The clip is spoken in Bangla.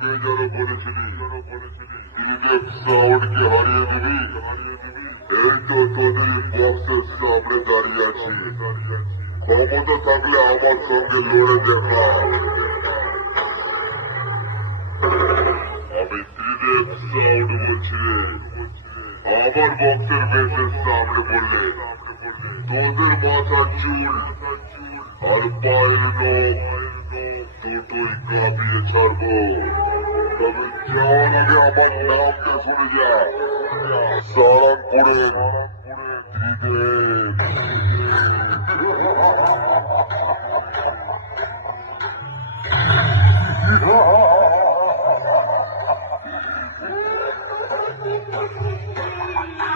বেজারও করেছিলি ত্রিদেব সাউন্ডকে হারিয়ে দিবি এই তো তোদের বক্সের সামনে দাঁড়িয়ে আছি ক্ষমতা থাকলে আমার সঙ্গে লড়ে দেখা আমি ত্রিদেব সাউন্ড বলছি আমার বক্সের বেশের সামনে বললে তোদের মাথার চুল আর পায়ের নখ দুটোই কাঁপিয়ে ছাড়ব তবে যাওয়ার আগে আমার নামটা শুনে যা সারাংপুরের Ha ha ha!